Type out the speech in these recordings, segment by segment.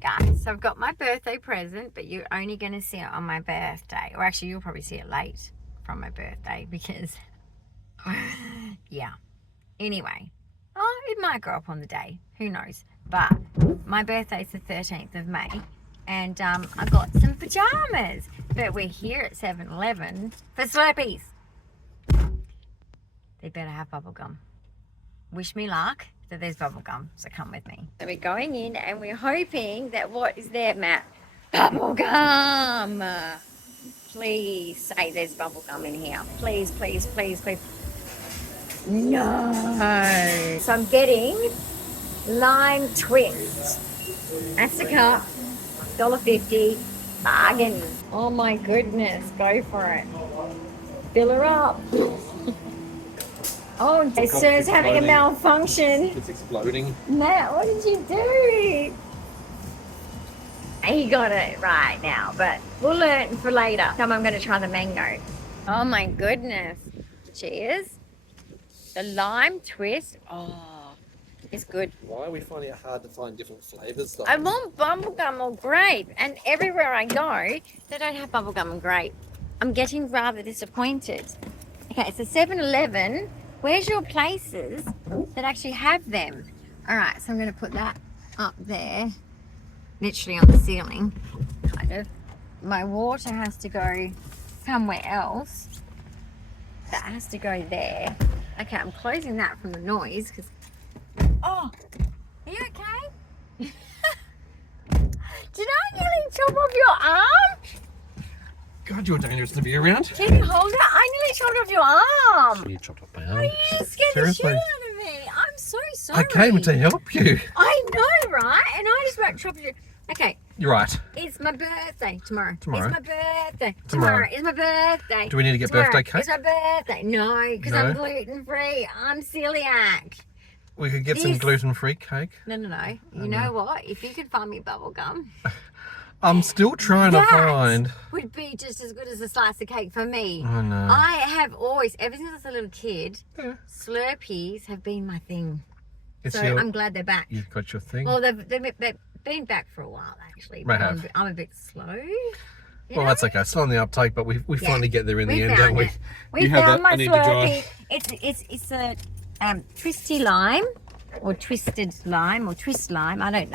guys, so I've got my birthday present, but you're only going to see it on my birthday. Or actually, you'll probably see it late from my birthday because, yeah. Anyway, it might go up on the day. Who knows? But my birthday's the 13th of May. And I got some pajamas. But we're here at 7-Eleven for Slurpees. They better have bubblegum. Wish me luck that there's bubblegum, so come with me. So we're going in and we're hoping that what is there, Matt? Bubblegum! Please say there's bubblegum in here. Please, please, please, please. No! So I'm getting Lime Twist. That's the cup. $1.50. Bargain. Oh my goodness, go for it. Fill her up. Oh, Sir's having a malfunction. It's exploding. Matt, what did you do? He got it right now, but we'll learn for later. Come, I'm going to try the mango. Oh my goodness. Cheers. The lime twist. Oh, it's good. Why are we finding it hard to find different flavours though? I want bubblegum or grape, and everywhere I go, they don't have bubblegum and grape. I'm getting rather disappointed. Okay, so 7-Eleven. Where's your places that actually have them? All right, so I'm going to put that up there, literally on the ceiling, kind of. My water has to go somewhere else. That has to go there. Okay, I'm closing that from the noise because... Oh, are you okay? Did I nearly chop off your arm? God, you're dangerous to be around. Can you hold it? I nearly chopped off your arm. You chopped off my arm. Oh, you scared the shit out of me. I'm so sorry. I came to help you. I know, right? And I just about chopped it. Okay. You're right. It's my birthday tomorrow. Tomorrow. It's my birthday. Tomorrow is my birthday. Do we need to get Tomorrow birthday cake? It's my birthday. No, because I'm gluten free. I'm celiac. We could get some gluten-free cake. No. You know what? If you could find me bubble gum. I'm still trying to find. Would be just as good as a slice of cake for me. I know. I have always, ever since I was a little kid, Slurpees have been my thing. I'm glad they're back. You've got your thing. Well, they've been back for a while actually. But I'm a bit slow. Well, that's okay. Still on the uptake, but we finally get there in the end, don't we? We found my Slurpee. It's a twisty lime. Or twisted lime or twist lime. I don't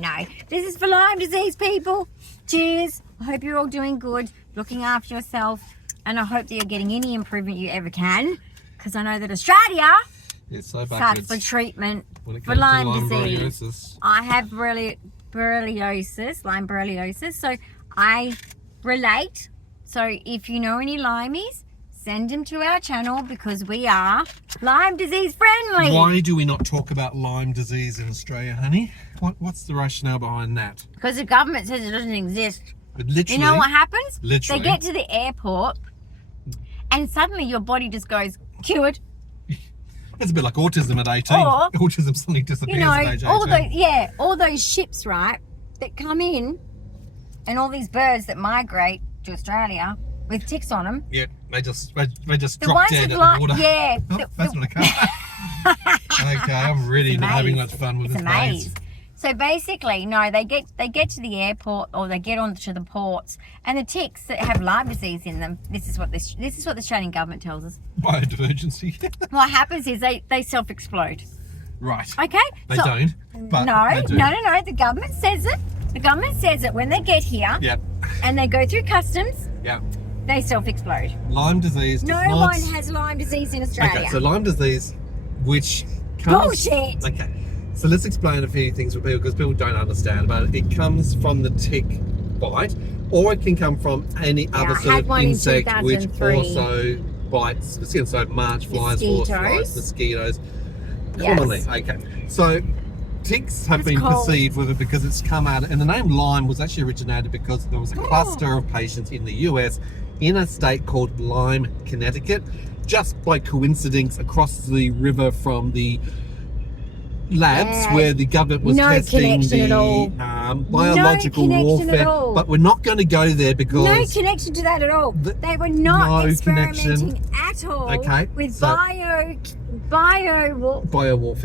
know. This is for Lyme disease, people. Cheers. I hope you're all doing good, looking after yourself, and I hope that you're getting any improvement you ever can, because I know that Australia starts for treatment for Lyme disease. I have Lyme borreliosis, so I relate. So if you know any Limeys, send them to our channel because we are Lyme disease friendly. Why do we not talk about Lyme disease in Australia, honey? What's the rationale behind that? Because the government says it doesn't exist. But literally, you know what happens? Literally. They get to the airport and suddenly your body just goes, cured. It's a bit like autism at 18. Or, autism suddenly disappears at age 18. All those ships, right, that come in and all these birds that migrate to Australia with ticks on them. Yeah, they just drop dead at the water. Yeah. Oh, that's not a car. Okay, I'm really not having much fun with this maze. So basically, no, they get to the airport or they get onto the ports, and the ticks that have Lyme disease in them. This is what the Australian government tells us. Biodivergency. What happens is they self-explode. Right. Okay. They don't. But no. They do. No. The government says it. The government says it when they get here. Yep. And they go through customs. Yep. They self-explode. Lyme disease. No one has Lyme disease in Australia. Okay, so Lyme disease, which comes... Bullshit. Okay, so let's explain a few things for people because people don't understand about it. It comes from the tick bite, or it can come from any other sort of insect which also bites the skin. So March flies, horseflies, mosquitoes. Commonly, okay. So ticks have been perceived with it because it's come out, and the name Lyme was actually originated because there was a cluster of patients in the US in a state called Lyme, Connecticut, just by coincidence across the river from the labs where the government was testing the biological connection warfare. at all. But we're not going to go there because No connection to that at all. They were not experimenting at all with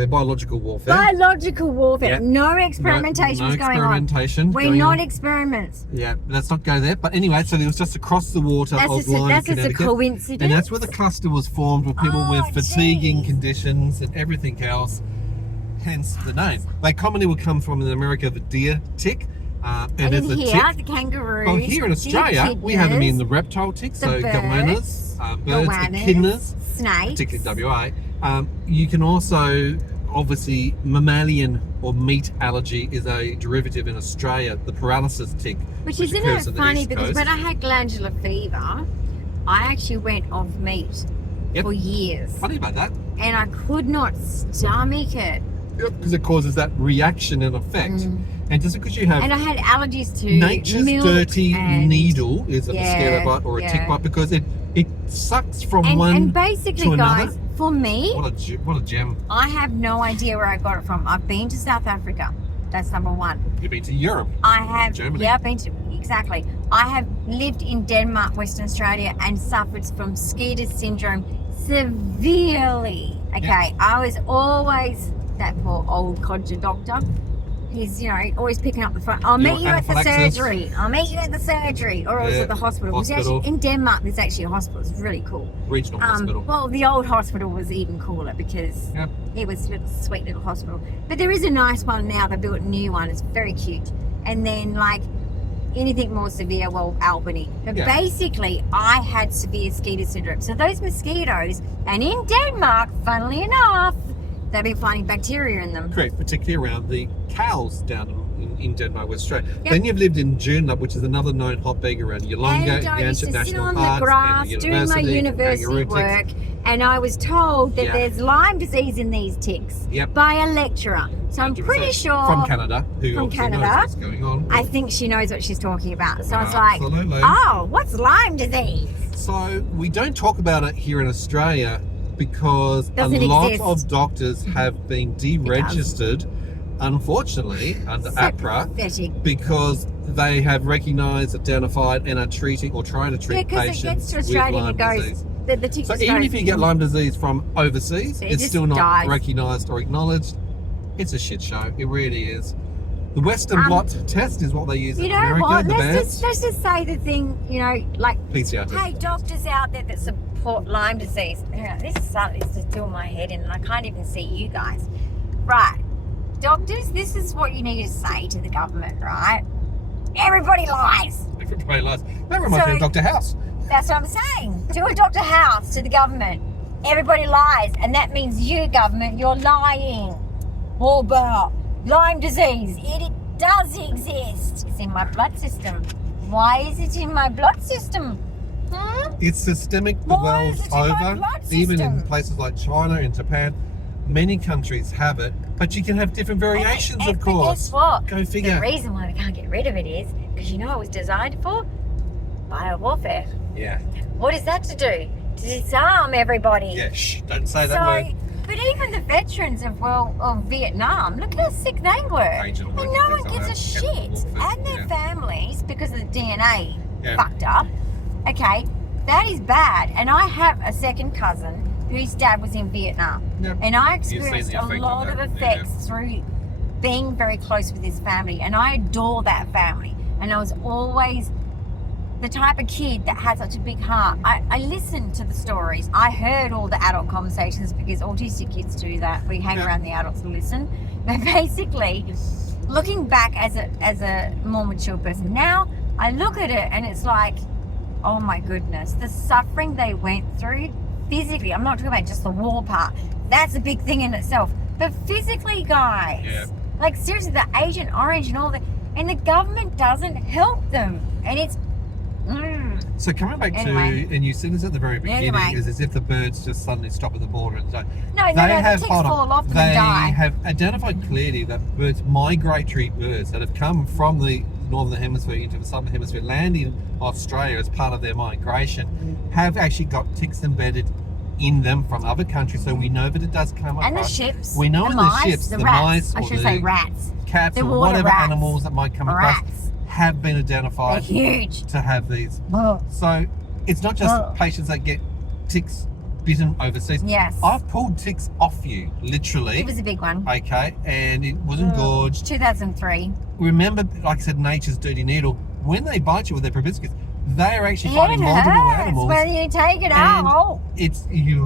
biological warfare. Biological warfare. Yep. No experimentation was going on. We're not experiments. Yeah, let's not go there. But anyway, so it was just across the water of Lyme, that's just a Connecticut. coincidence. And that's where the cluster was formed with people with fatiguing conditions and everything else. Hence the name. They commonly would come from in America the deer tick. And in the here, tick. the kangaroos. Well, here in Australia, we have them in the reptile tick, so goannas, birds, echidnas, snakes, particularly WA. You can also, obviously, mammalian or meat allergy is a derivative in Australia, the paralysis tick. Which isn't it funny, because when I had glandular fever, I actually went off meat for years. Funny about that. And I could not stomach it. Because it causes that reaction and effect. And just because you have... And I had allergies to nature's milk dirty and needle is a mosquito bite or a tick bite, because it sucks from one and basically, to guys, another. for me, What a gem. I have no idea where I got it from. I've been to South Africa. That's number one. You've been to Europe. I have. Germany. Yeah, I've been to, exactly. I have lived in Denmark, Western Australia, and suffered from Deletion Syndrome severely. Okay, I was always that poor old codger doctor. He's, always picking up the phone. I'll meet you at the surgery. I'll meet you at the surgery. Or I was at the hospital. Actually, in Denmark, there's actually a hospital. It's really cool. Regional hospital. Well, the old hospital was even cooler because it was a little sweet little hospital. But there is a nice one now. They built a new one. It's very cute. And then, anything more severe, well, Albany. But basically, I had severe Deletion Syndrome. So those mosquitoes, and in Denmark, funnily enough, they've been finding bacteria in them. Correct, particularly around the cows down in Denmark, West Australia. Then you've lived in Joondalup, which is another known hotbed around Yolonga, and I used to sit on National the grass Parks, doing my university work, and I was told that there's Lyme disease in these ticks by a lecturer. So I'm pretty sure from Canada, who knows what's going on. I think she knows what she's talking about. So I was Absolutely. oh, what's Lyme disease? So we don't talk about it here in Australia because a lot of doctors have been deregistered, unfortunately, under APRA, because they have recognised, identified, and are treating or trying to treat patients with Lyme disease. So even if you get Lyme disease from overseas, it's still not recognised or acknowledged. It's a shit show. It really is. The Western blot test is what they use in America. What? The let's just say the thing, PCR test. Hey, doctors out there that support Lyme disease. This is still in my head, and I can't even see you guys. Right, doctors, this is what you need to say to the government, right? Everybody lies. Everybody lies. That reminds me of Dr. House. That's what I'm saying. Do a Dr. House to the government. Everybody lies, and that means you, government, you're lying. All about Lyme disease. It does exist. It's in my blood system. Why is it in my blood system? It's systemic the world over. Even in places like China and Japan, many countries have it, but you can have different variations, of course. Guess what? Go figure. The reason why we can't get rid of it is because it was designed for biowarfare. Yeah. What is that to do? To disarm everybody. Yeah, don't say that word. But even the veterans of Vietnam, look how sick they were. And no one gives a shit. And their families, because of the DNA fucked up. Okay, that is bad. And I have a second cousin whose dad was in Vietnam. And I experienced a lot of effects through being very close with his family. And I adore that family. And I was always the type of kid that had such a big heart. I listened to the stories. I heard all the adult conversations because autistic kids do that. We hang around the adults and listen. But basically, looking back as a more mature person, now I look at it and it's like, oh my goodness, the suffering they went through physically. I'm not talking about just the war part. That's a big thing in itself. But physically, guys, seriously, the Agent Orange and all that, and the government doesn't help them. And it's So coming back to, and you said this at the very beginning, is as if the birds just suddenly stop at the border and so. No, the ticks fall off them and die. They have identified clearly that birds, migratory birds that have come from the northern hemisphere into the southern hemisphere, land in Australia as part of their migration, have actually got ticks embedded in them from other countries, so we know that it does come across. And the ships. We know the in mice, the ships, the the rats. mice, I or should the say rats. cats, The or water whatever rats. animals that might come across Rats. have been identified They're huge. to have these. Oh. So it's not just patients that get ticks bitten overseas. Yes. I've pulled ticks off you, literally. It was a big one. Okay, and it was engorged. 2003. Remember, like I said, nature's dirty needle. When they bite you with their proboscis, they are actually Yeah, biting it multiple hurts animals. when you take it out. It's you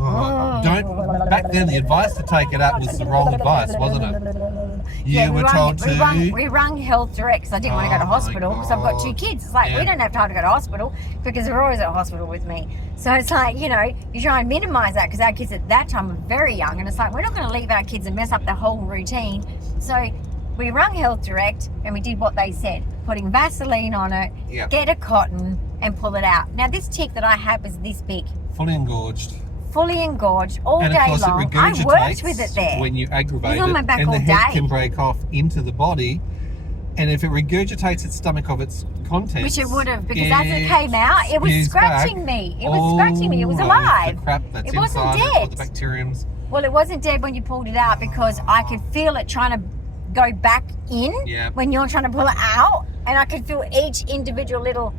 don't. Back then, the advice to take it out was the wrong advice, wasn't it? You were told to. We rung Health Direct because I didn't want to go to hospital because I've got 2 kids. It's like we don't have time to go to hospital because they're always at hospital with me. So it's like, you know, you try and minimise that because our kids at that time were very young, and it's like we're not going to leave our kids and mess up their whole routine. So we rung Health Direct and we did what they said, putting Vaseline on it, get a cotton and pull it out. Now this tick that I had was this big. Fully engorged all and day of course long. It I worked with it there. when you aggravate it was on my back and all the head day. can break off into the body, and if it regurgitates its stomach of its contents, which it would have, because as it came out, it was scratching me. It was scratching me. It was alive. The crap that's it wasn't inside dead. it, the bacteriums. Well, it wasn't dead when you pulled it out because I could feel it trying to go back in when you're trying to pull it out, and I could feel each individual little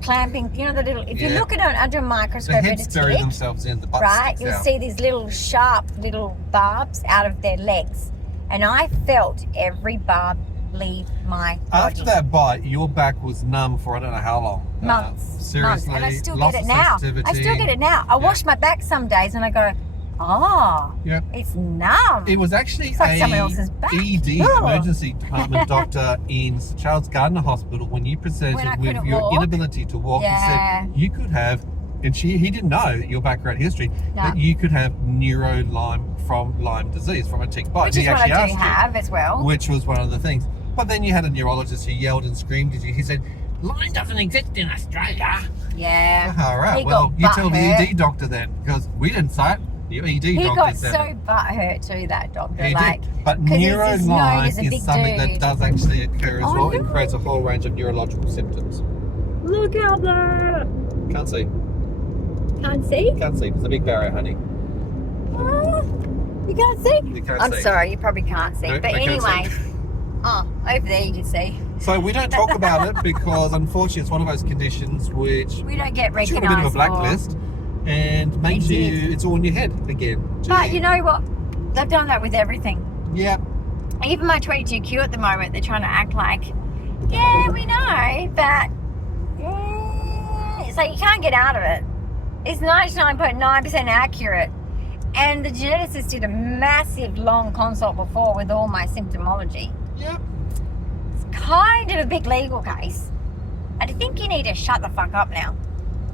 clamping. You know, the little. If you look at it under a microscope, the heads bury themselves in the butts, right? You'll see these little sharp little barbs out of their legs, and I felt every barb leave my body. After that bite, your back was numb for I don't know how long. Months. Seriously, and I still loss get it of now. sensitivity. I still get it now. I wash my back some days and I go, it's numb. It was actually it's like someone else's back. ED emergency department doctor in St Charles Gardner Hospital when you presented with your inability to walk. He said you could have, and he didn't know your background history, that you could have Lyme from Lyme disease from a tick bite. Which is what I do have as well. Which was one of the things. But then you had a neurologist who yelled and screamed at you. He said, Lyme doesn't exist in Australia. Yeah. All right. Well, you tell the ED doctor then, because we didn't say it. Your ED he doctor got said so it. butthurt too, that doctor. He like, did. But Lyme is something dude. that does actually occur as well and creates a whole range of neurological symptoms. Look out there. Can't see. Can't see? Can't see. There's a big barrier, honey. You can't see? You can't I'm see. sorry, you probably can't see. No, but I can't anyway. see. Over there you can see. So we don't talk about it because unfortunately it's one of those conditions which we don't get puts you recognised on a bit of a blacklist and makes it's all in your head again. But you know what? They've done that with everything. Yeah. Even my 22Q at the moment, they're trying to act like, yeah, we know, but it's like you can't get out of it. It's 99.9% accurate. And the geneticist did a massive long consult before with all my symptomology. Yep. It's kind of a big legal case. I think you need to shut the fuck up now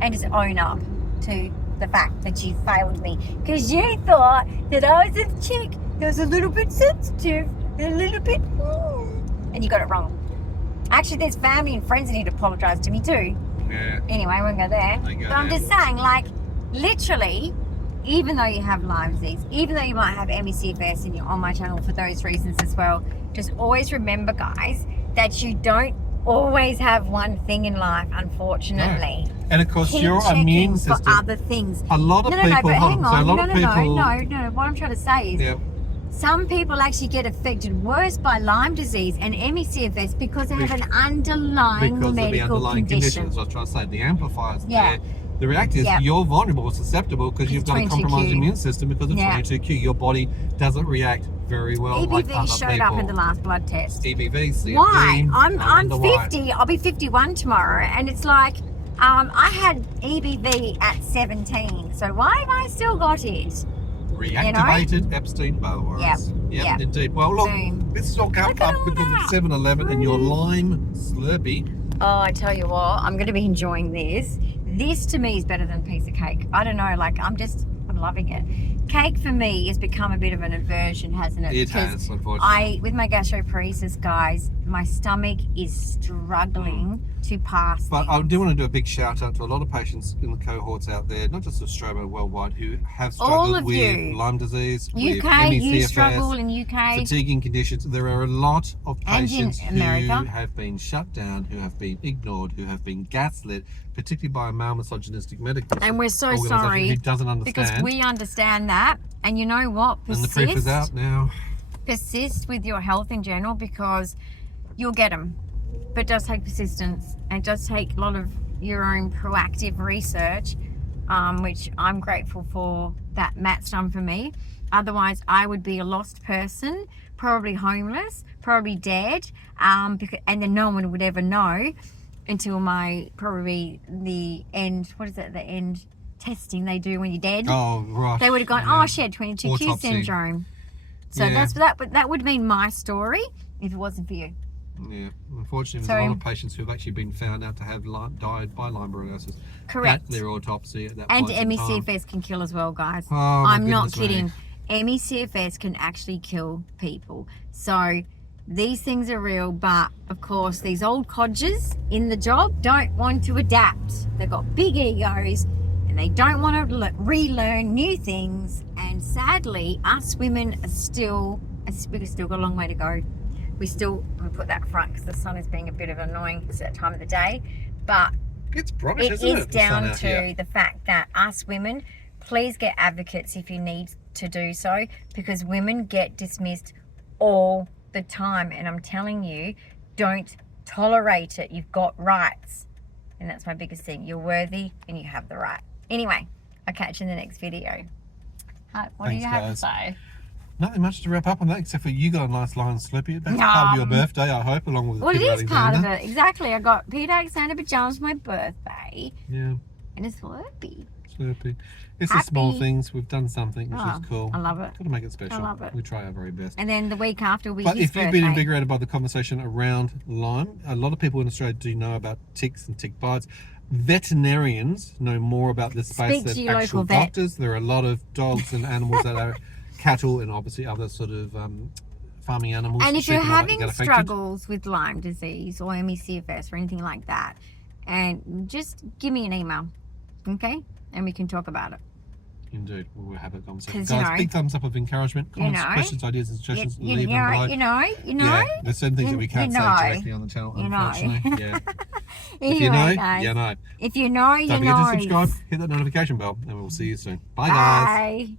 and just own up to the fact that you failed me. Because you thought that I was a chick that was a little bit sensitive, a little bit... and you got it wrong. Actually, there's family and friends that need to apologise to me too. Yeah. Anyway, I won't go there. But I'm just saying, like, literally... even though you have Lyme disease, even though you might have ME/CFS and you're on my channel for those reasons as well, just always remember, guys, that you don't always have one thing in life, unfortunately. No. And of course, keep your immune system. for other things. A lot of people. No, but hang on. No. What I'm trying to say is, some people actually get affected worse by Lyme disease and ME/CFS because they have an underlying medical condition. That's what I was trying to say. The amplifiers there. The reality is you're vulnerable or susceptible because you've got a compromised immune system because of 22Q. Your body doesn't react very well like other showed people. up in the last blood test. EBV, CFD. Why? I'm 50. I'll be 51 tomorrow, and it's like I had EBV at 17. So why have I still got it? Reactivated Epstein-Barr virus. Yep, indeed. Well, look, this is all come up because it's 7-Eleven and your Lyme Slurpee. Oh, I tell you what, I'm going to be enjoying this. This to me is better than a piece of cake. I don't know, like I'm loving it. Cake for me has become a bit of an aversion, hasn't it? It Because has, unfortunately. with my gastroparesis, guys, my stomach is struggling to pass. But I do want to do a big shout out to a lot of patients in the cohorts out there, not just Australia but worldwide, who have struggled with Lyme disease, with UK, you ME/CFS, struggle in UK. fatiguing conditions. There are a lot of patients in America. who have been shut down, who have been ignored, who have been gaslit, particularly by a male misogynistic medical And we're so organisation sorry who doesn't understand. because we understand that. And you know what? Persist, and the proof is out now. Persist with your health in general because you'll get them. But it does take persistence. And it does take a lot of your own proactive research, which I'm grateful for that Matt's done for me. Otherwise, I would be a lost person, probably homeless, probably dead, because, and then no one would ever know until probably the end, what is it, the end testing they do when you're dead. Oh, right. They would have gone, oh, she had 22q syndrome. So that would mean my story if it wasn't for you. Yeah, unfortunately, there's a lot of patients who've actually been found out to have died by Lyme borreliosis. Correct. At their autopsy at that and point in time. ME/CFS can kill as well, guys. Oh, I'm not kidding. Me. ME/CFS can actually kill people. So these things are real, but of course, these old codgers in the job don't want to adapt. They've got big egos and they don't want to relearn new things. And sadly, us women we've still got a long way to go. I'm gonna put that front because the sun is being a bit of annoying at that time of the day, but it's bright, it isn't is down to the fact that us women, please get advocates if you need to do so, because women get dismissed all the time, and I'm telling you, don't tolerate it. You've got rights, and that's my biggest thing. You're worthy and you have the right. Anyway, I'll catch you in the next video. What do you have to say? Nothing much to wrap up on that, except for you got a nice line Slurpee. That's part of your birthday, I hope, along with Peter Alexander. It is part of it, exactly. I got Peter Alexander pajamas for my birthday. Yeah. And a Slurpee. It's the small things. We've done something, which is cool. I love it. Got to make it special. I love it. We try our very best. And then the week after will be But his if you've been invigorated by the conversation around Lyme, a lot of people in Australia do know about ticks and tick bites. Veterinarians know more about this space than actual doctors. There are a lot of dogs and animals that are cattle and obviously other sort of farming animals. And if you're having struggles with Lyme disease or ME/CFS or anything like that, and just give me an email, okay? And we can talk about it. Indeed, we'll have a conversation. Guys, big thumbs up of encourage, comments, questions, ideas, and suggestions. Leave them below. You know. Yeah, there's certain things that we can't say directly on the channel, unfortunately. Yeah. If you know, you know. If you know, you know. Don't forget to subscribe, hit that notification bell, and we'll see you soon. Bye, guys. Bye.